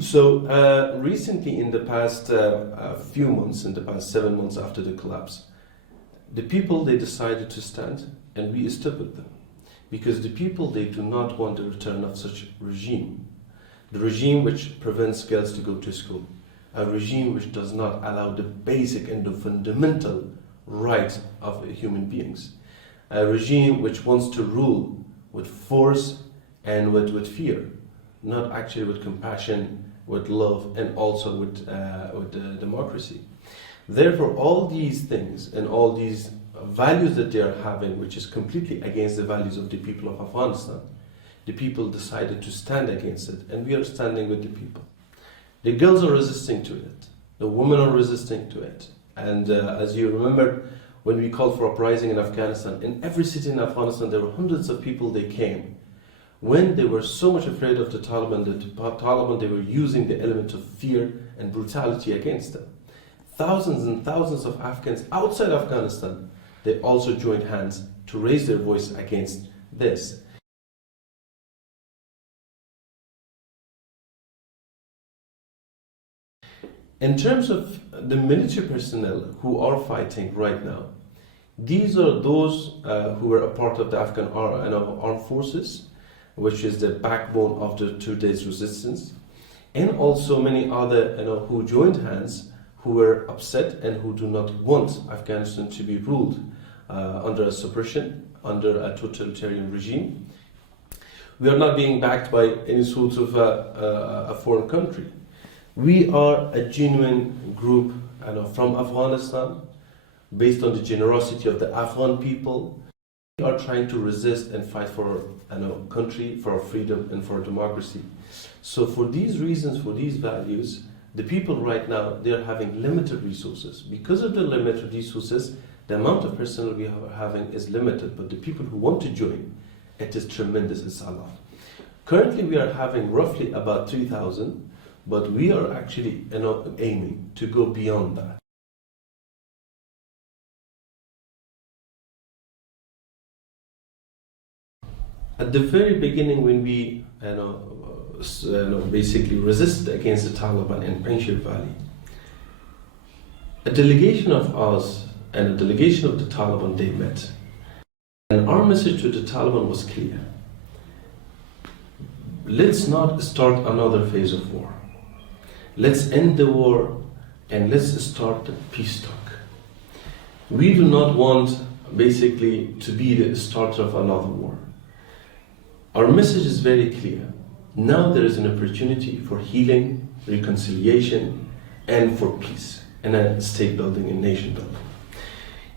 Recently, in the past few months, in the past 7 months after the collapse, the people, they decided to stand, and we stood with them. Because the people, they do not want the return of such regime. The regime which prevents girls to go to school. A regime which does not allow the basic and the fundamental rights of human beings. A regime which wants to rule with force and with fear, not actually with compassion, with love, and also with democracy. Therefore, all these things and all these values that they are having, which is completely against the values of the people of Afghanistan, the people decided to stand against it, and we are standing with the people. The girls are resisting to it. The women are resisting to it. And as you remember, when we called for uprising in Afghanistan, in every city in Afghanistan, there were hundreds of people, they came. When they were so much afraid of the Taliban, they were using the element of fear and brutality against them. Thousands and thousands of Afghans outside Afghanistan, they also joined hands to raise their voice against this. In terms of the military personnel who are fighting right now, these are those who were a part of the Afghan armed forces, which is the backbone of the 2 days resistance, and also many other who joined hands, who were upset and who do not want Afghanistan to be ruled under a suppression, under a totalitarian regime. We are not being backed by any sort of a foreign country. We are a genuine group from Afghanistan, based on the generosity of the Afghan people. We are trying to resist and fight for our country, for our freedom and for democracy. So for these reasons, for these values, the people right now, they are having limited resources. Because of the limited resources, the amount of personnel we are having is limited, but the people who want to join, it is tremendous, it's a lot. Currently we are having roughly about 3,000, but we are actually aiming to go beyond that. At the very beginning, when we basically resisted against the Taliban in Panjshir Valley, a delegation of us and a delegation of the Taliban, they met. And our message to the Taliban was clear. Let's not start another phase of war. Let's end the war and let's start the peace talk. We do not want basically to be the starter of another war. Our message is very clear. Now there is an opportunity for healing, reconciliation, and for peace, and a state building and nation building.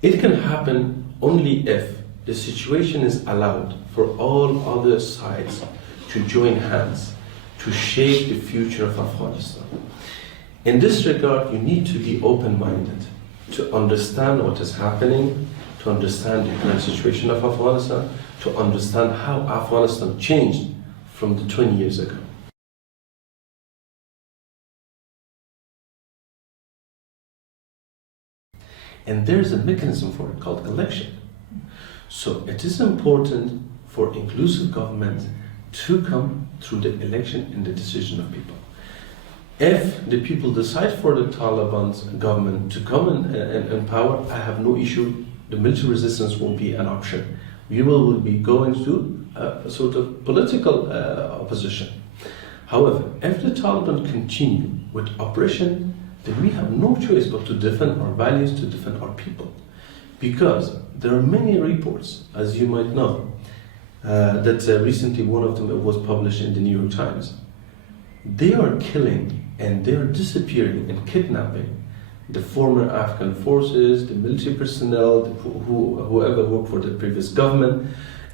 It can happen only if the situation is allowed for all other sides to join hands to shape the future of Afghanistan. In this regard, you need to be open-minded to understand what is happening, to understand the current situation of Afghanistan, to understand how Afghanistan changed from the 20 years ago. And there's a mechanism for it called election. So it is important for inclusive government to come through the election and the decision of people. If the people decide for the Taliban's government to come in power, I have no issue. The military resistance won't be an option. We will be going to a sort of political opposition. However, if the Taliban continue with oppression, then we have no choice but to defend our values, to defend our people. Because there are many reports, as you might know, that recently one of them was published in the New York Times. They are killing and they are disappearing and kidnapping the former Afghan forces, the military personnel, whoever worked for the previous government,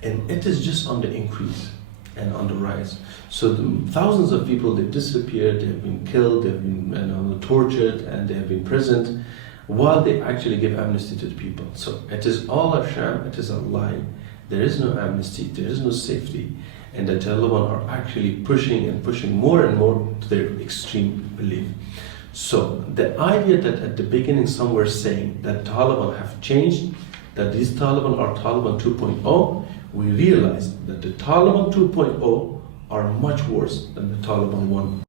and it is just on the increase and on the rise. So thousands of people, they disappeared, they have been killed, they have been tortured, and they have been imprisoned, while they actually give amnesty to the people. So it is all a sham, it is a lie. There is no amnesty, there is no safety, and the Taliban are actually pushing and pushing more and more to their extreme belief. So the idea that at the beginning some were saying that Taliban have changed, that these Taliban are Taliban 2.0, we realized that the Taliban 2.0 are much worse than the Taliban 1.